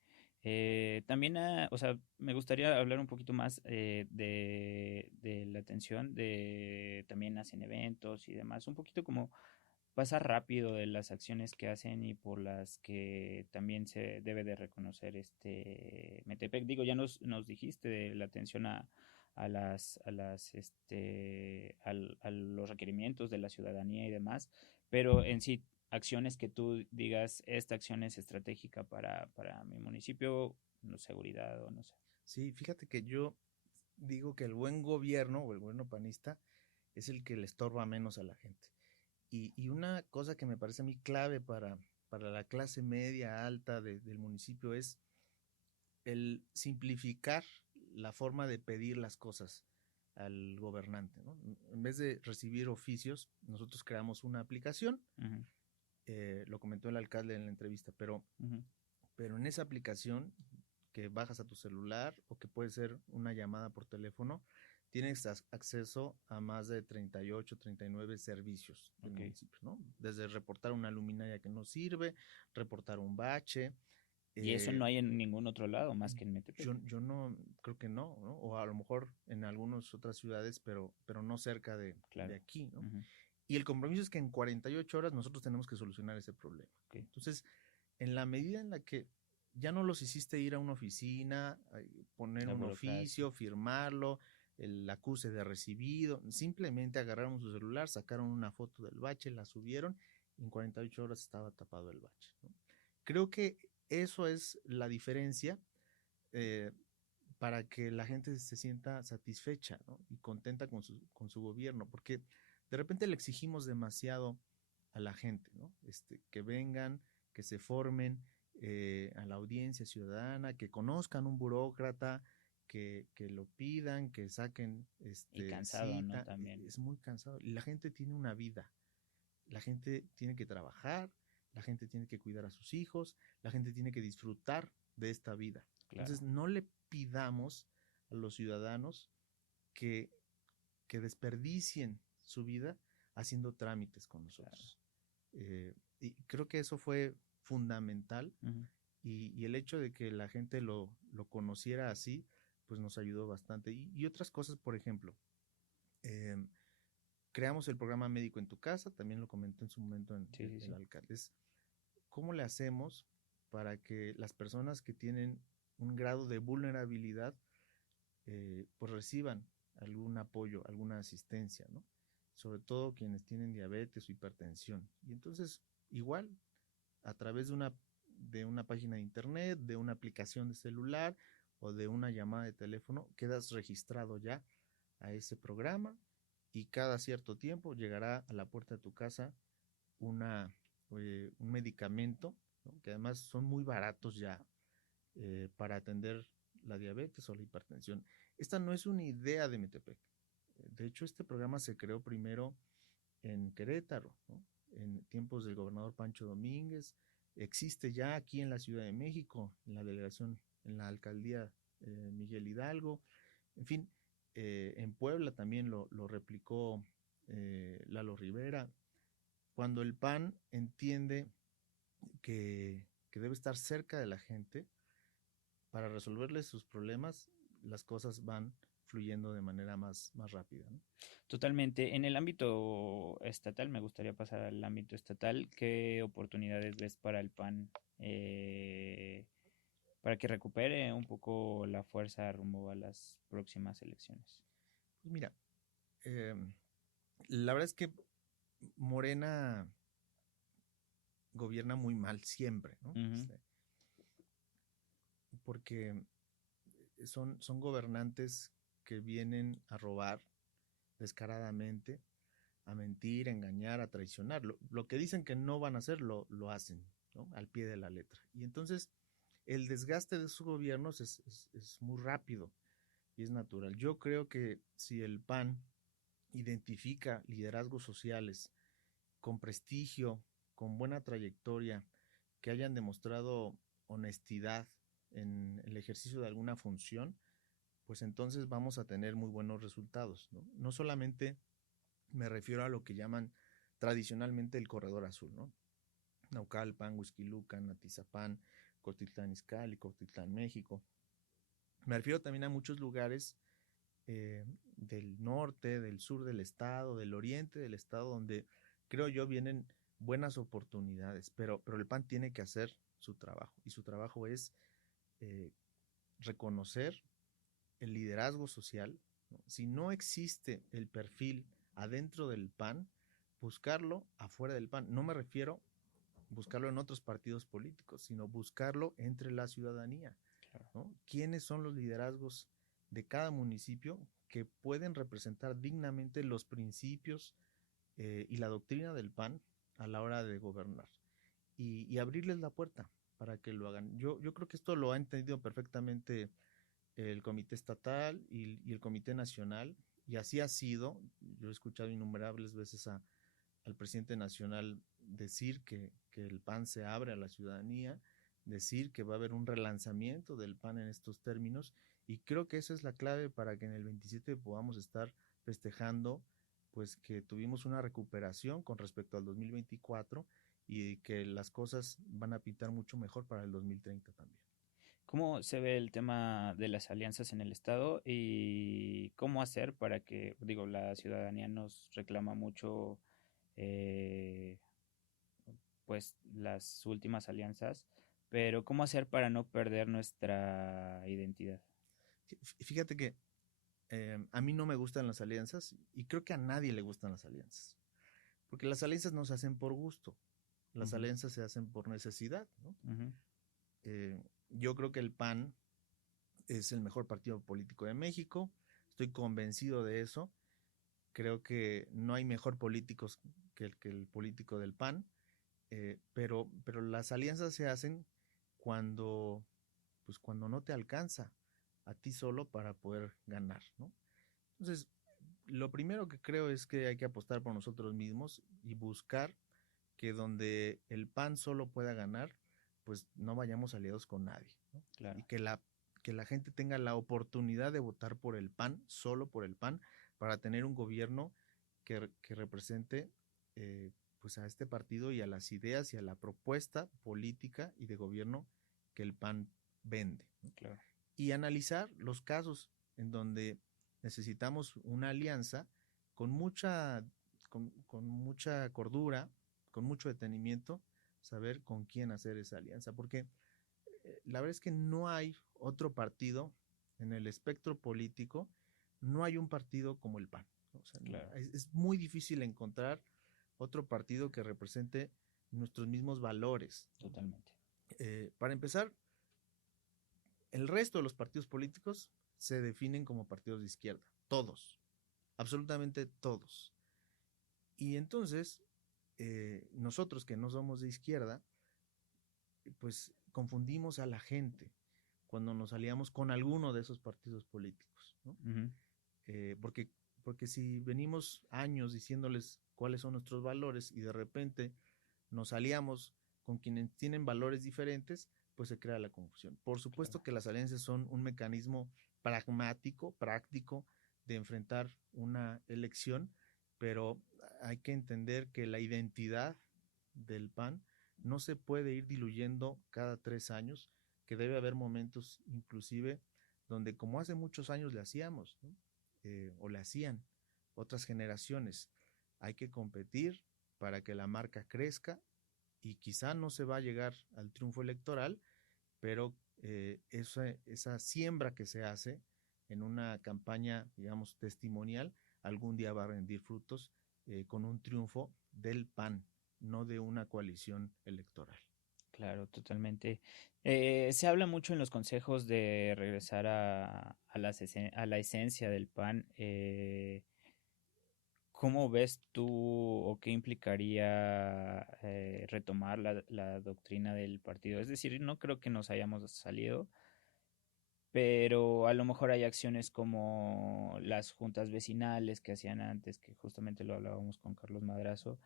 También, o sea, me gustaría hablar un poquito más de la atención, de también hacen eventos y demás, un poquito como pasa rápido de las acciones que hacen y por las que también se debe de reconocer Metepec. Digo, ya nos dijiste de la atención a los requerimientos de la ciudadanía y demás, pero en sí, acciones que tú digas, esta acción es estratégica para mi municipio, no, seguridad o no sé. Sí, fíjate que yo digo que el buen gobierno o el gobierno panista es el que le estorba menos a la gente. Y una cosa que me parece a mí clave para la clase media alta del municipio es el simplificar la forma de pedir las cosas al gobernante, ¿no? En vez de recibir oficios, nosotros creamos una aplicación, Uh-huh. lo comentó el alcalde en la entrevista, Uh-huh. pero en esa aplicación que bajas a tu celular o que puede ser una llamada por teléfono, tienes acceso a más de 38, 39 servicios del Okay. municipio, ¿no? Desde reportar una luminaria que no sirve, reportar un bache. Y eso no hay en ningún otro lado más que en Metepec. Yo no, creo que no, ¿no? O a lo mejor en algunas otras ciudades, pero no cerca Claro. de aquí, ¿no? Uh-huh. Y el compromiso es que en 48 horas nosotros tenemos que solucionar ese problema. Okay. Entonces, en la medida en la que ya no los hiciste ir a una oficina, poner La un burocracia. oficio, firmarlo, el acuse de recibido, simplemente agarraron su celular, sacaron una foto del bache, la subieron y en 48 horas estaba tapado el bache, ¿no? Creo que eso es la diferencia, eh, para que la gente se sienta satisfecha, ¿no? Y contenta con su gobierno, porque de repente le exigimos demasiado a la gente, ¿no? Que vengan, que se formen, a la audiencia ciudadana, que conozcan un burócrata, que lo pidan, que saquen Y cansado, ¿no? cita. También. Es muy cansado. Y la gente tiene una vida. La gente tiene que trabajar, la gente tiene que cuidar a sus hijos, la gente tiene que disfrutar de esta vida. Claro. Entonces, no le pidamos a los ciudadanos que, que desperdicien su vida haciendo trámites con nosotros. Claro. Y creo que eso fue fundamental. Uh-huh. Y el hecho de que la gente lo conociera así, pues nos ayudó bastante. Y otras cosas, por ejemplo, creamos el programa Médico en tu Casa, también lo comentó en su momento el alcalde. ¿Cómo le hacemos para que las personas que tienen un grado de vulnerabilidad, pues reciban algún apoyo, alguna asistencia, ¿no? Sobre todo quienes tienen diabetes o hipertensión? Y entonces, igual, a través de una página de internet, de una aplicación de celular o de una llamada de teléfono, quedas registrado ya a ese programa y cada cierto tiempo llegará a la puerta de tu casa un medicamento, ¿no? Que además son muy baratos ya, para atender la diabetes o la hipertensión. Esta no es una idea de Metepec. De hecho, este programa se creó primero en Querétaro, ¿no? En tiempos del gobernador Pancho Domínguez. Existe ya aquí en la Ciudad de México, en la delegación, en la alcaldía Miguel Hidalgo. En fin, en Puebla también lo replicó Lalo Rivera. Cuando el PAN entiende que debe estar cerca de la gente para resolverles sus problemas, las cosas van fluyendo de manera más rápida, ¿no? Totalmente. En el ámbito estatal, me gustaría pasar al ámbito estatal. ¿Qué oportunidades ves para el PAN para que recupere un poco la fuerza rumbo a las próximas elecciones? Pues mira, la verdad es que Morena gobierna muy mal siempre, ¿no? Uh-huh. Porque son gobernantes que vienen a robar descaradamente, a mentir, a engañar, a traicionar. Lo que dicen que no van a hacer, lo hacen, ¿no? Al pie de la letra. Y entonces el desgaste de sus gobiernos es muy rápido y es natural. Yo creo que si el PAN identifica liderazgos sociales con prestigio, con buena trayectoria, que hayan demostrado honestidad en el ejercicio de alguna función, pues entonces vamos a tener muy buenos resultados, ¿no? No solamente me refiero a lo que llaman tradicionalmente el corredor azul, ¿no? Naucalpan, Huixquilucan, Atizapán, Cotitlán Izcalli, Cotitlán, México. Me refiero también a muchos lugares del norte, del sur del estado, del oriente del estado, donde creo yo vienen buenas oportunidades, pero el PAN tiene que hacer su trabajo, y su trabajo es eh, reconocer el liderazgo social, ¿no? Si no existe el perfil adentro del PAN, buscarlo afuera del PAN. No me refiero a buscarlo en otros partidos políticos, sino buscarlo entre la ciudadanía, ¿no? ¿Quiénes son los liderazgos de cada municipio que pueden representar dignamente los principios y la doctrina del PAN a la hora de gobernar? Y abrirles la puerta para que lo hagan. Yo creo que esto lo ha entendido perfectamente el comité estatal y el comité nacional, y así ha sido. Yo he escuchado innumerables veces al presidente nacional decir que el PAN se abre a la ciudadanía, decir que va a haber un relanzamiento del PAN en estos términos, y creo que esa es la clave para que en el 27 podamos estar festejando pues que tuvimos una recuperación con respecto al 2024 y que las cosas van a pintar mucho mejor para el 2030 también. ¿Cómo se ve el tema de las alianzas en el estado y cómo hacer para que, digo, la ciudadanía nos reclama mucho, eh, pues, las últimas alianzas, pero cómo hacer para no perder nuestra identidad? Fíjate que a mí no me gustan las alianzas, y creo que a nadie le gustan las alianzas, porque las alianzas no se hacen por gusto, las Uh-huh. alianzas se hacen por necesidad, ¿no? Uh-huh. Yo creo que el PAN es el mejor partido político de México, estoy convencido de eso. Creo que no hay mejor políticos que el político del PAN, pero las alianzas se hacen cuando, pues cuando no te alcanza a ti solo para poder ganar, ¿no? Entonces, lo primero que creo es que hay que apostar por nosotros mismos y buscar que donde el PAN solo pueda ganar, pues no vayamos aliados con nadie, ¿no? Claro. Y que la gente tenga la oportunidad de votar por el PAN, solo por el PAN, para tener un gobierno que represente pues a este partido y a las ideas y a la propuesta política y de gobierno que el PAN vende, ¿no? Claro. Y analizar los casos en donde necesitamos una alianza con con mucha cordura, con mucho detenimiento, saber con quién hacer esa alianza, porque la verdad es que no hay otro partido en el espectro político, no hay un partido como el PAN, ¿no? O sea, Claro. es muy difícil encontrar otro partido que represente nuestros mismos valores. Totalmente. Para empezar, el resto de los partidos políticos se definen como partidos de izquierda, todos, absolutamente todos. Y entonces, nosotros que no somos de izquierda, pues confundimos a la gente cuando nos aliamos con alguno de esos partidos políticos, ¿no? Uh-huh. Porque, porque si venimos años diciéndoles cuáles son nuestros valores y de repente nos aliamos con quienes tienen valores diferentes, pues se crea la confusión. Por supuesto Claro. que las alianzas son un mecanismo pragmático, práctico, de enfrentar una elección, pero hay que entender que la identidad del PAN no se puede ir diluyendo cada 3 años, que debe haber momentos inclusive donde como hace muchos años le hacíamos, ¿no? O le hacían otras generaciones. Hay que competir para que la marca crezca y quizá no se va a llegar al triunfo electoral, pero esa siembra que se hace en una campaña, digamos, testimonial, algún día va a rendir frutos con un triunfo del PAN, no de una coalición electoral. Claro, totalmente. Se habla mucho en los consejos de regresar a la esencia del PAN. ¿Cómo ves tú o qué implicaría retomar la doctrina del partido? Es decir, no creo que nos hayamos salido, pero a lo mejor hay acciones como las juntas vecinales que hacían antes, que justamente lo hablábamos con Carlos Madrazo,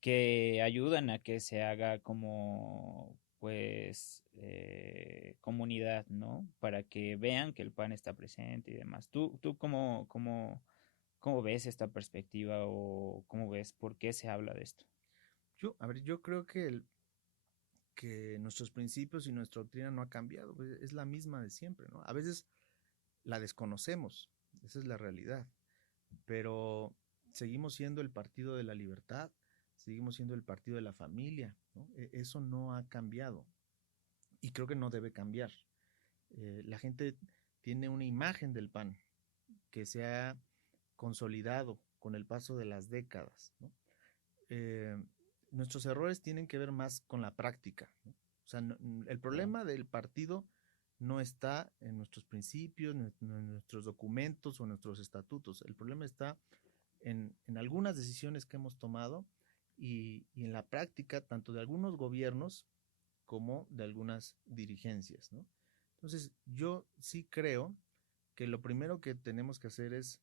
que ayudan a que se haga como pues comunidad, ¿no? Para que vean que el PAN está presente y demás. ¿Tú cómo ves esta perspectiva o cómo ves por qué se habla de esto? Yo creo que nuestros principios y nuestra doctrina no ha cambiado, pues, es la misma de siempre, ¿no? A veces la desconocemos, esa es la realidad, pero seguimos siendo el partido de la libertad, seguimos siendo el partido de la familia, ¿no? Eso no ha cambiado y creo que no debe cambiar. La gente tiene una imagen del PAN que se ha consolidado con el paso de las décadas, ¿no? eh, Nuestros errores tienen que ver más con la práctica, ¿no? O sea, el problema del partido no está en nuestros principios, en nuestros documentos o nuestros estatutos. El problema está en algunas decisiones que hemos tomado y en la práctica tanto de algunos gobiernos como de algunas dirigencias, ¿no? Entonces, yo sí creo que lo primero que tenemos que hacer es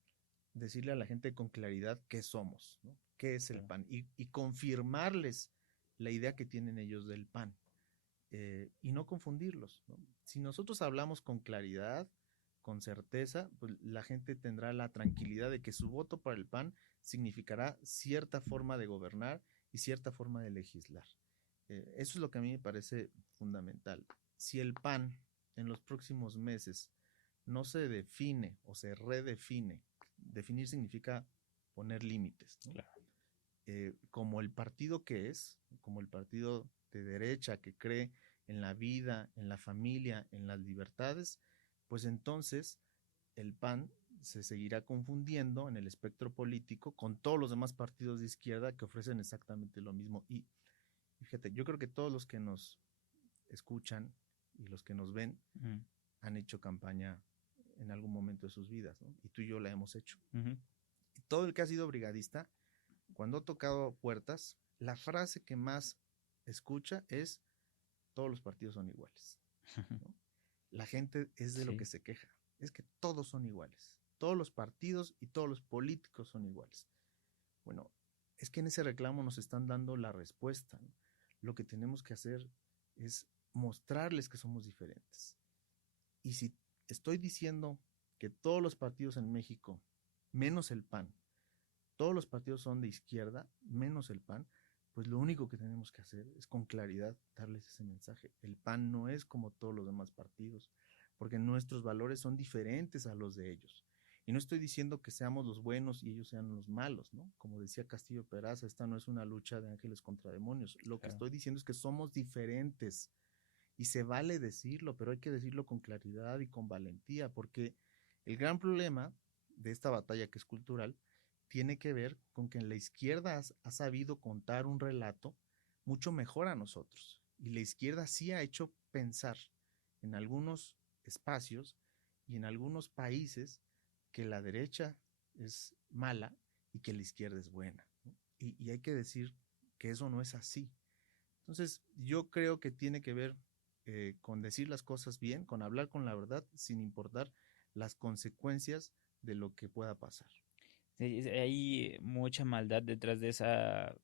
decirle a la gente con claridad qué somos, ¿no? ¿Qué es el PAN? Y confirmarles la idea que tienen ellos del PAN y no confundirlos, ¿no? Si nosotros hablamos con claridad, con certeza, pues la gente tendrá la tranquilidad de que su voto para el PAN significará cierta forma de gobernar y cierta forma de legislar. Eso es lo que a mí me parece fundamental. Si el PAN en los próximos meses no se define o se redefine, definir significa poner límites, ¿no? Claro. Como el partido que es, como el partido de derecha que cree en la vida, en la familia, en las libertades, pues entonces el PAN se seguirá confundiendo en el espectro político con todos los demás partidos de izquierda que ofrecen exactamente lo mismo. Y fíjate, yo creo que todos los que nos escuchan y los que nos ven han hecho campaña en algún momento de sus vidas, ¿no? Y tú y yo la hemos hecho. Y todo el que ha sido brigadista, cuando ha tocado puertas, la frase que más escucha es: todos los partidos son iguales, ¿no? La gente es de lo que se queja, es que todos son iguales, todos los partidos y todos los políticos son iguales. Bueno, es que en ese reclamo nos están dando la respuesta, ¿no? Lo que tenemos que hacer es mostrarles que somos diferentes. Y si estoy diciendo que todos los partidos en México, menos el PAN, todos los partidos son de izquierda, menos el PAN, pues lo único que tenemos que hacer es con claridad darles ese mensaje. El PAN no es como todos los demás partidos, porque nuestros valores son diferentes a los de ellos. Y no estoy diciendo que seamos los buenos y ellos sean los malos, ¿no? Como decía Castillo Peraza, esta no es una lucha de ángeles contra demonios. Lo que estoy diciendo es que somos diferentes. Y se vale decirlo, pero hay que decirlo con claridad y con valentía, porque el gran problema de esta batalla que es cultural tiene que ver con que en la izquierda ha sabido contar un relato mucho mejor a nosotros. Y la izquierda sí ha hecho pensar en algunos espacios y en algunos países que la derecha es mala y que la izquierda es buena, ¿no? Y hay que decir que eso no es así. Entonces, yo creo que tiene que ver con decir las cosas bien, con hablar con la verdad, sin importar las consecuencias de lo que pueda pasar. Hay mucha maldad detrás de esa,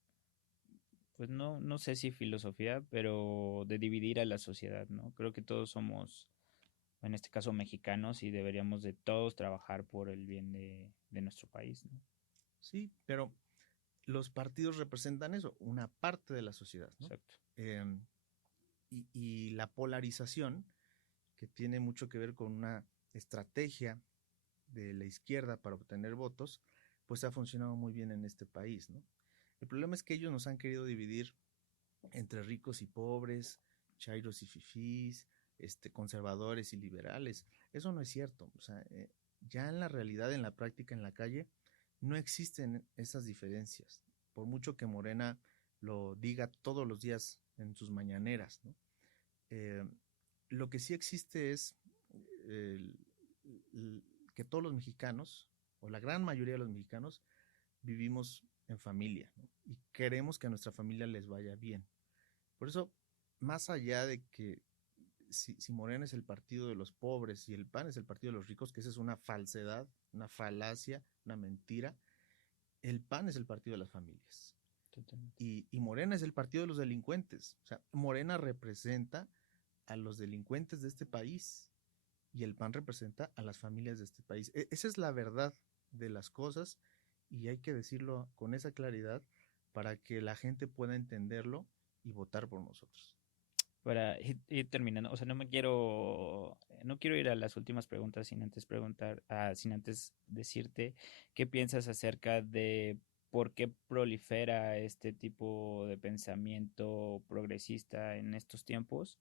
pues no sé si filosofía, pero de dividir a la sociedad, ¿no? Creo que todos somos, en este caso, mexicanos y deberíamos de todos trabajar por el bien de nuestro país, ¿no? Sí, pero los partidos representan eso, una parte de la sociedad, ¿no? Exacto. Y la polarización, que tiene mucho que ver con una estrategia de la izquierda para obtener votos, pues ha funcionado muy bien en este país, ¿no? El problema es que ellos nos han querido dividir entre ricos y pobres, chairos y fifís, conservadores y liberales. Eso no es cierto. O sea, ya en la realidad, en la práctica, en la calle, no existen esas diferencias. Por mucho que Morena lo diga todos los días en sus mañaneras, ¿no? Lo que sí existe es el, que todos los mexicanos, o la gran mayoría de los mexicanos, vivimos en familia, ¿no? Y queremos que a nuestra familia les vaya bien. Por eso, más allá de que si Morena es el partido de los pobres y el PAN es el partido de los ricos, que esa es una falsedad, una falacia, una mentira, el PAN es el partido de las familias. Y Morena es el partido de los delincuentes. O sea, Morena representa a los delincuentes de este país y el PAN representa a las familias de este país. Esa es la verdad de las cosas y hay que decirlo con esa claridad para que la gente pueda entenderlo y votar por nosotros. Para ir terminando, o sea, no quiero ir a las últimas preguntas sin antes sin antes decirte qué piensas acerca de por qué prolifera este tipo de pensamiento progresista en estos tiempos.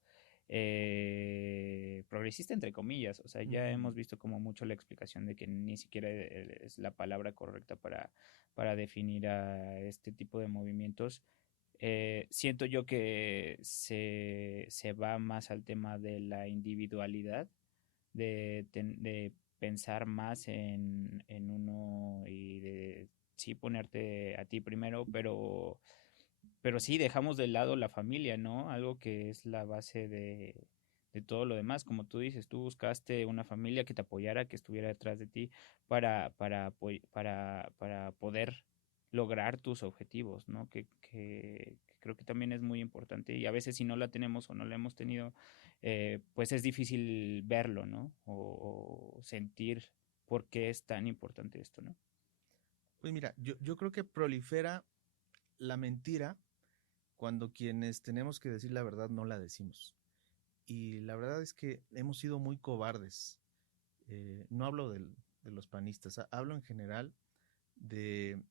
Progresista entre comillas, o sea, ya hemos visto como mucho la explicación de que ni siquiera es la palabra correcta para definir a este tipo de movimientos. Siento yo que se va más al tema de la individualidad, de pensar más en uno y de sí ponerte a ti primero, pero sí dejamos de lado la familia, ¿no? Algo que es la base de todo lo demás. Como tú dices, tú buscaste una familia que te apoyara, que estuviera detrás de ti para poder lograr tus objetivos, ¿no? Que creo que también es muy importante y a veces si no la tenemos o no la hemos tenido, pues es difícil verlo, ¿no? O sentir por qué es tan importante esto, ¿no? Pues mira, yo creo que prolifera la mentira cuando quienes tenemos que decir la verdad no la decimos. Y la verdad es que hemos sido muy cobardes. No hablo de los panistas, hablo en general de,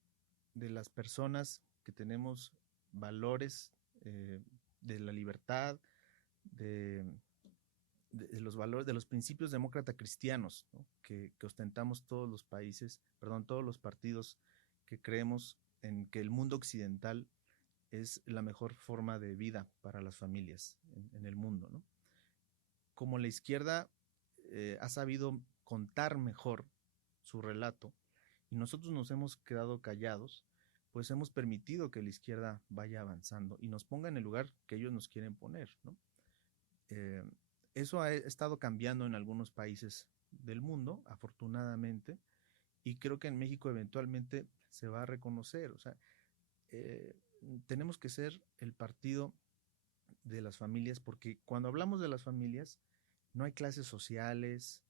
de las personas que tenemos valores de la libertad, de, de los valores, de los principios demócrata cristianos, ¿no? Que ostentamos todos los países, perdón, todos los partidos que creemos en que el mundo occidental es la mejor forma de vida para las familias en el mundo, ¿no? Como la izquierda ha sabido contar mejor su relato y nosotros nos hemos quedado callados, pues hemos permitido que la izquierda vaya avanzando y nos ponga en el lugar que ellos nos quieren poner, ¿no? Eh, Eso ha estado cambiando en algunos países del mundo, afortunadamente, y creo que en México eventualmente se va a reconocer. O sea, eh, tenemos que ser el partido de las familias, porque cuando hablamos de las familias, no hay clases sociales,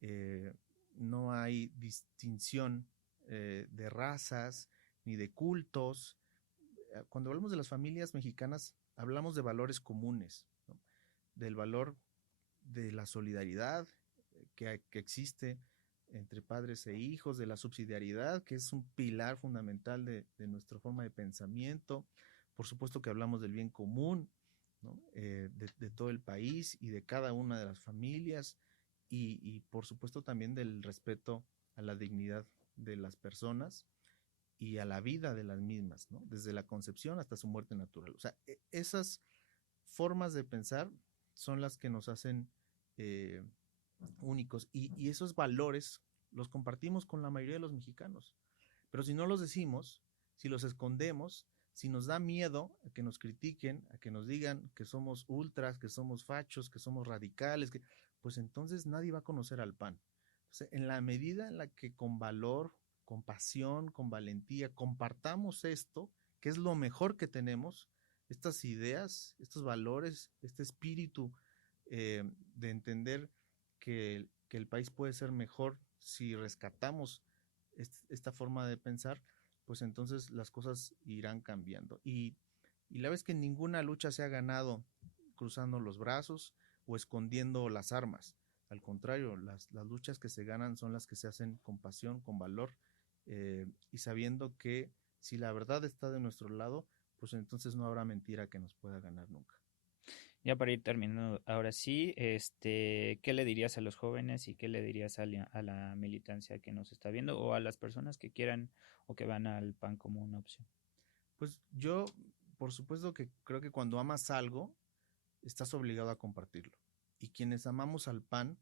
eh, no hay distinción de razas ni de cultos. Cuando hablamos de las familias mexicanas, hablamos de valores comunes, ¿no? Del valor de la solidaridad que existe entre padres e hijos, de la subsidiariedad, que es un pilar fundamental de nuestra forma de pensamiento. Por supuesto que hablamos del bien común, ¿no? De todo el país y de cada una de las familias y por supuesto también del respeto a la dignidad de las personas y a la vida de las mismas, ¿no? Desde la concepción hasta su muerte natural. O sea, esas formas de pensar son las que nos hacen eh, únicos y esos valores los compartimos con la mayoría de los mexicanos. Pero si no los decimos, si los escondemos, si nos da miedo a que nos critiquen, a que nos digan que somos ultras, que somos fachos, que somos radicales, pues entonces nadie va a conocer al PAN. Entonces, en la medida en la que con valor, con pasión, con valentía, compartamos esto, que es lo mejor que tenemos, estas ideas, estos valores, este espíritu de entender que el país puede ser mejor si rescatamos esta forma de pensar, pues entonces las cosas irán cambiando. Y la vez que ninguna lucha se ha ganado cruzando los brazos o escondiendo las armas, Al contrario, las luchas que se ganan son las que se hacen con pasión, con valor, y sabiendo que si la verdad está de nuestro lado, pues entonces no habrá mentira que nos pueda ganar nunca. Ya para ir terminando, ahora sí, ¿qué le dirías a los jóvenes y qué le dirías a la militancia que nos está viendo o a las personas que quieran o que van al PAN como una opción? Pues yo, por supuesto que creo que cuando amas algo, estás obligado a compartirlo. Y quienes amamos al PAN,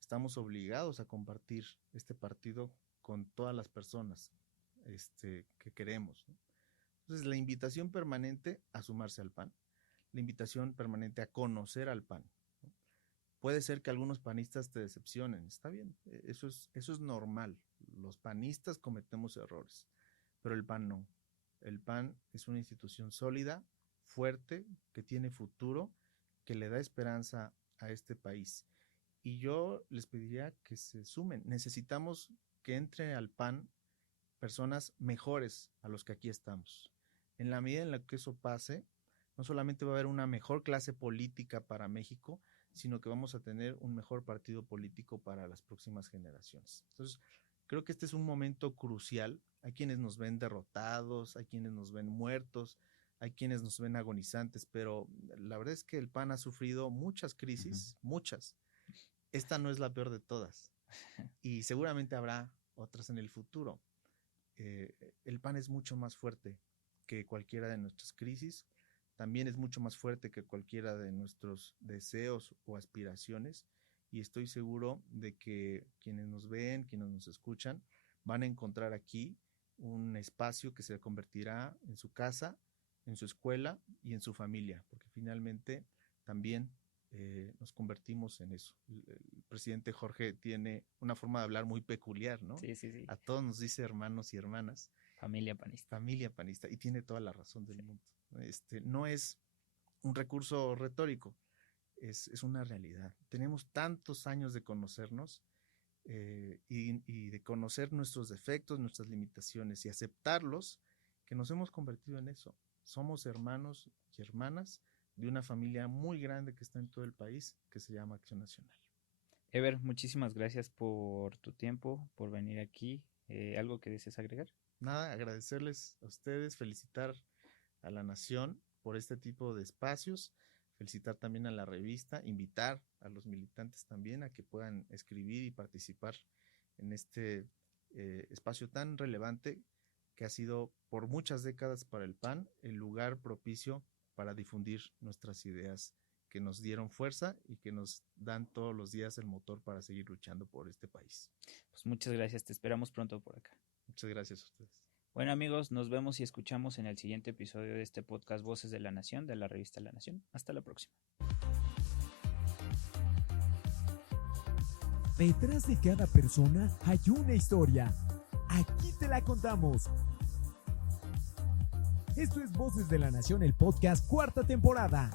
estamos obligados a compartir este partido con todas las personas que queremos, ¿no? Entonces, la invitación permanente a sumarse al PAN, la invitación permanente a conocer al PAN, ¿no? Puede ser que algunos panistas te decepcionen, está bien, eso es normal. Los panistas cometemos errores, pero el PAN no. El PAN es una institución sólida, fuerte, que tiene futuro, que le da esperanza a este país. Y yo les pediría que se sumen. Necesitamos que entre al PAN personas mejores a los que aquí estamos. En la medida en la que eso pase, no solamente va a haber una mejor clase política para México, sino que vamos a tener un mejor partido político para las próximas generaciones. Entonces, creo que este es un momento crucial. Hay quienes nos ven derrotados, hay quienes nos ven muertos, hay quienes nos ven agonizantes, pero la verdad es que el PAN ha sufrido muchas crisis, muchas. Esta no es la peor de todas y seguramente habrá otras en el futuro. El PAN es mucho más fuerte que cualquiera de nuestras crisis, también es mucho más fuerte que cualquiera de nuestros deseos o aspiraciones, y estoy seguro de que quienes nos ven, quienes nos escuchan, van a encontrar aquí un espacio que se convertirá en su casa, en su escuela y en su familia, porque finalmente también nos convertimos en eso. El presidente Jorge tiene una forma de hablar muy peculiar, ¿no? Sí, sí, sí. A todos nos dice hermanos y hermanas. Familia panista. Familia panista, y tiene toda la razón del mundo. No es un recurso retórico, es una realidad. Tenemos tantos años de conocernos y de conocer nuestros defectos, nuestras limitaciones y aceptarlos, que nos hemos convertido en eso. Somos hermanos y hermanas de una familia muy grande que está en todo el país, que se llama Acción Nacional. Ever, muchísimas gracias por tu tiempo, por venir aquí. ¿Algo que desees agregar? Nada, agradecerles a ustedes, felicitar a la Nación por este tipo de espacios, felicitar también a la revista, invitar a los militantes también a que puedan escribir y participar en este espacio tan relevante que ha sido por muchas décadas para el PAN el lugar propicio para difundir nuestras ideas que nos dieron fuerza y que nos dan todos los días el motor para seguir luchando por este país. Pues muchas gracias, te esperamos pronto por acá. Muchas gracias a ustedes. Bueno amigos, nos vemos y escuchamos en el siguiente episodio de este podcast Voces de la Nación, de la revista La Nación. Hasta la próxima. Detrás de cada persona hay una historia. Aquí te la contamos. Esto es Voces de la Nación, el podcast, 4ª temporada.